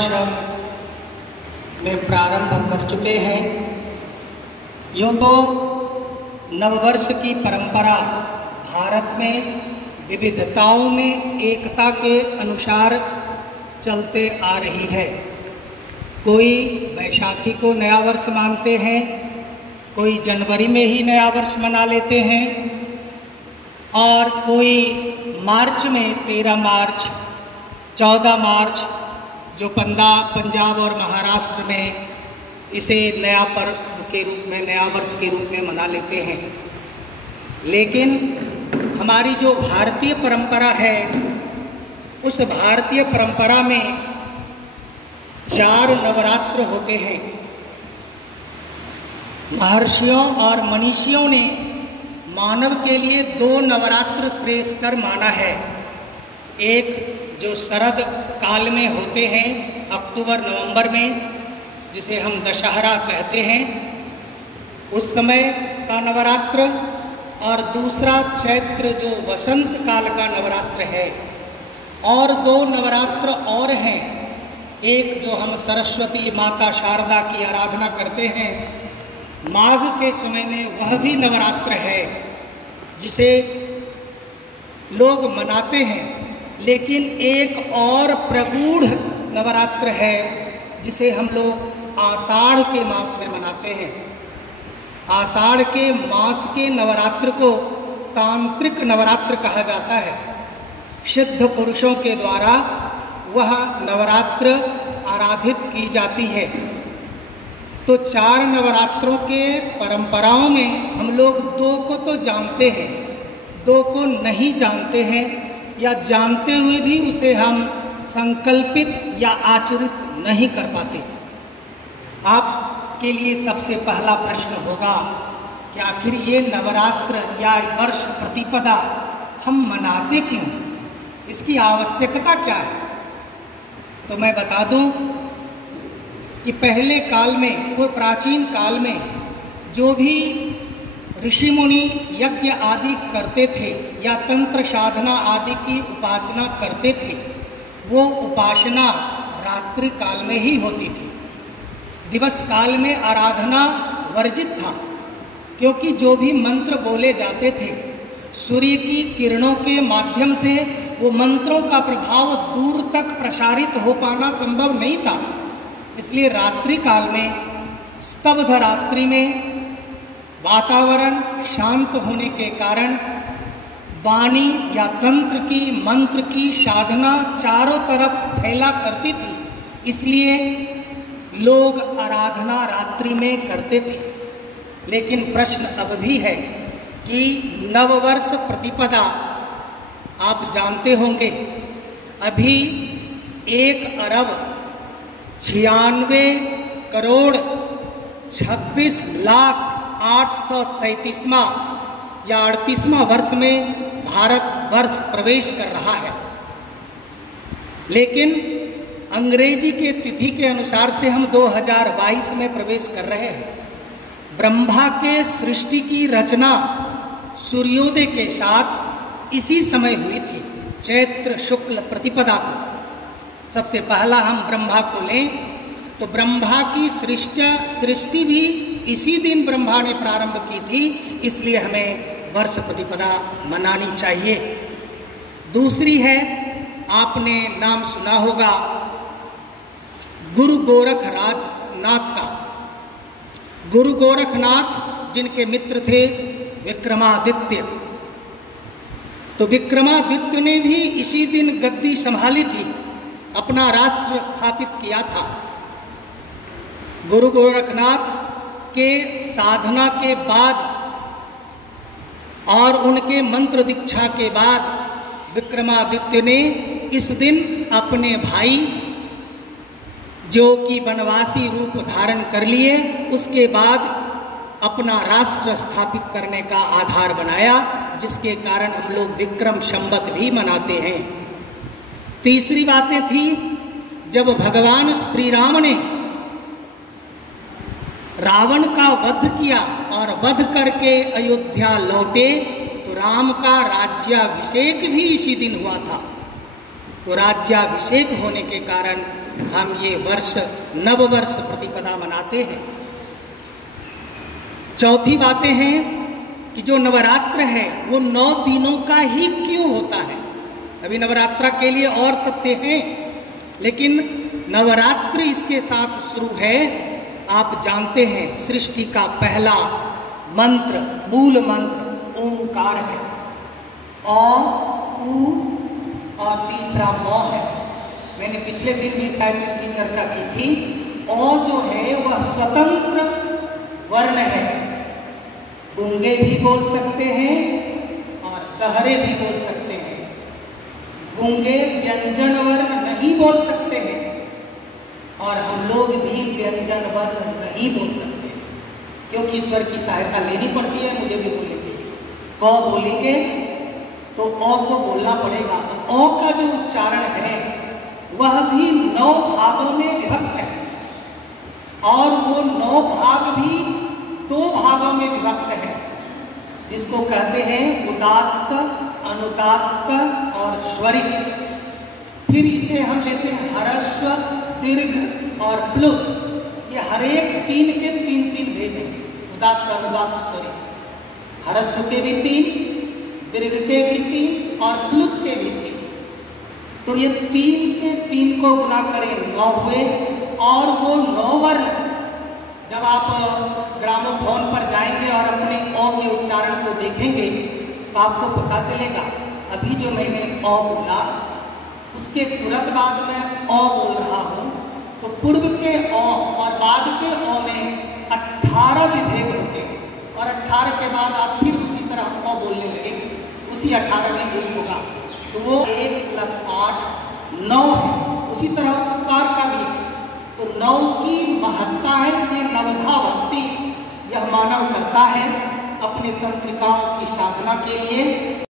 वर्ष में प्रारंभ कर चुके हैं। यूँ तो नववर्ष की परंपरा भारत में विविधताओं में एकता के अनुसार चलते आ रही है। कोई वैशाखी को नया वर्ष मानते हैं, कोई जनवरी में ही नया वर्ष मना लेते हैं और कोई मार्च में 13 मार्च, 14 मार्च जो पंजाब और महाराष्ट्र में इसे नया पर्व के रूप में, नया वर्ष के रूप में मना लेते हैं। लेकिन हमारी जो भारतीय परंपरा है, उस भारतीय परंपरा में 4 नवरात्र होते हैं। महर्षियों और मनीषियों ने मानव के लिए 2 नवरात्र श्रेष्ठकर माना है। एक जो शरद काल में होते हैं, अक्टूबर नवंबर में, जिसे हम दशहरा कहते हैं, उस समय का नवरात्र, और दूसरा चैत्र जो वसंत काल का नवरात्र है। और 2 नवरात्र और हैं। एक जो हम सरस्वती माता शारदा की आराधना करते हैं माघ के समय में, वह भी नवरात्र है जिसे लोग मनाते हैं। लेकिन एक और प्रगूढ़ नवरात्र है जिसे हम लोग आषाढ़ के मास में मनाते हैं। आषाढ़ के मास के नवरात्र को तांत्रिक नवरात्र कहा जाता है। सिद्ध पुरुषों के द्वारा वह नवरात्र आराधित की जाती है। तो 4 नवरात्रों के परंपराओं में हम लोग 2 को तो जानते हैं, 2 को नहीं जानते हैं, या जानते हुए भी उसे हम संकल्पित या आचरित नहीं कर पाते। आपके लिए सबसे पहला प्रश्न होगा कि आखिर ये नवरात्र या वर्ष प्रतिपदा हम मनाते क्यों, इसकी आवश्यकता क्या है? तो मैं बता दूं कि पहले काल में, वो प्राचीन काल में जो भी ऋषि मुनि यज्ञ आदि करते थे या तंत्र साधना आदि की उपासना करते थे, वो उपासना रात्रि काल में ही होती थी। दिवस काल में आराधना वर्जित था, क्योंकि जो भी मंत्र बोले जाते थे, सूर्य की किरणों के माध्यम से वो मंत्रों का प्रभाव दूर तक प्रसारित हो पाना संभव नहीं था। इसलिए रात्रि काल में, स्तब्ध रात्रि में वातावरण शांत होने के कारण वाणी या तंत्र की, मंत्र की साधना चारों तरफ फैला करती थी। इसलिए लोग आराधना रात्रि में करते थे। लेकिन प्रश्न अब भी है कि नववर्ष प्रतिपदा आप जानते होंगे, अभी 1 अरब 96 करोड़ 26 लाख 837वां या 38वां वर्ष में भारत वर्ष प्रवेश कर रहा है। लेकिन अंग्रेजी के तिथि के अनुसार से हम 2022 में प्रवेश कर रहे हैं। ब्रह्मा के सृष्टि की रचना सूर्योदय के साथ इसी समय हुई थी, चैत्र शुक्ल प्रतिपदा को। सबसे पहला हम ब्रह्मा को लें तो ब्रह्मा की सृष्टि भी इसी दिन ब्रह्मा ने प्रारंभ की थी, इसलिए हमें वर्ष प्रतिपदा मनानी चाहिए। दूसरी है, आपने नाम सुना होगा गुरु गोरखनाथ का। गुरु गोरखनाथ जिनके मित्र थे विक्रमादित्य। तो विक्रमादित्य ने भी इसी दिन गद्दी संभाली थी, अपना राष्ट्र स्थापित किया था। गुरु गोरखनाथ के साधना के बाद और उनके मंत्र दीक्षा के बाद विक्रमादित्य ने इस दिन अपने भाई, जो कि वनवासी रूप धारण कर लिए, उसके बाद अपना राष्ट्र स्थापित करने का आधार बनाया, जिसके कारण हम लोग विक्रम संवत भी मनाते हैं। तीसरी बातें थी, जब भगवान श्री राम ने रावण का वध किया और वध करके अयोध्या लौटे, तो राम का राज्याभिषेक भी इसी दिन हुआ था। तो राज्याभिषेक होने के कारण हम ये वर्ष नववर्ष प्रतिपदा मनाते हैं। चौथी बातें हैं कि जो नवरात्र है वो 9 दिनों का ही क्यों होता है। अभी नवरात्र के लिए और तथ्य हैं, लेकिन नवरात्र इसके साथ शुरू है। आप जानते हैं सृष्टि का पहला मंत्र, मूल मंत्र ओंकार है, औ, उ और तीसरा म है। मैंने पिछले दिन भी शायद इसकी चर्चा की थी। औ जो है वह स्वतंत्र वर्ण है। गूंगे भी बोल सकते हैं और बहरे भी बोल सकते हैं। गूंगे व्यंजन वर्ण नहीं बोल सकते हैं और हम लोग भी व्यंजन वर्ण नहीं बोल सकते, क्योंकि ईश्वर की सहायता लेनी पड़ती है। मुझे भी बोलेंगे क बोलेंगे तो औ को बोलना पड़ेगा। औ का जो उच्चारण है वह भी 9 भागों में विभक्त है और वो 9 भाग भी 2 भागों में विभक्त है, जिसको कहते हैं उदात्त, अनुदात्त और स्वरित। फिर इसे हम लेते हैं ह्रस्व, दीर्घ और प्लुत। ये हर एक 3 के 3 भेद हैं, उदात्त, अनुदात्त, स्वरित। ह्रस्व के भी 3, दीर्घ के भी 3 और प्लुत के भी 3। तो ये 3 से 3 को गुना करें 9 हुए। और वो 9 वर्ण जब आप ग्रामोफोन पर जाएंगे और अपने अ के उच्चारण को देखेंगे तो आपको पता चलेगा। अभी जो मैंने अ बोला उसके तुरंत बाद मैं अ बोल रहा हूँ, तो पूर्व के अ और बाद के अ में 18 विभेद होते हैं और 18 के बाद आप फिर उसी तरह अ बोलने लगे, उसी 18 में एक होगा। तो वो 1 + 8 9 है। उसी तरह उकार का भी है। तो 9 की महत्ता है, इसलिए नवधा भक्ति यह मानव करता है अपने तंत्रिकाओं की साधना के लिए।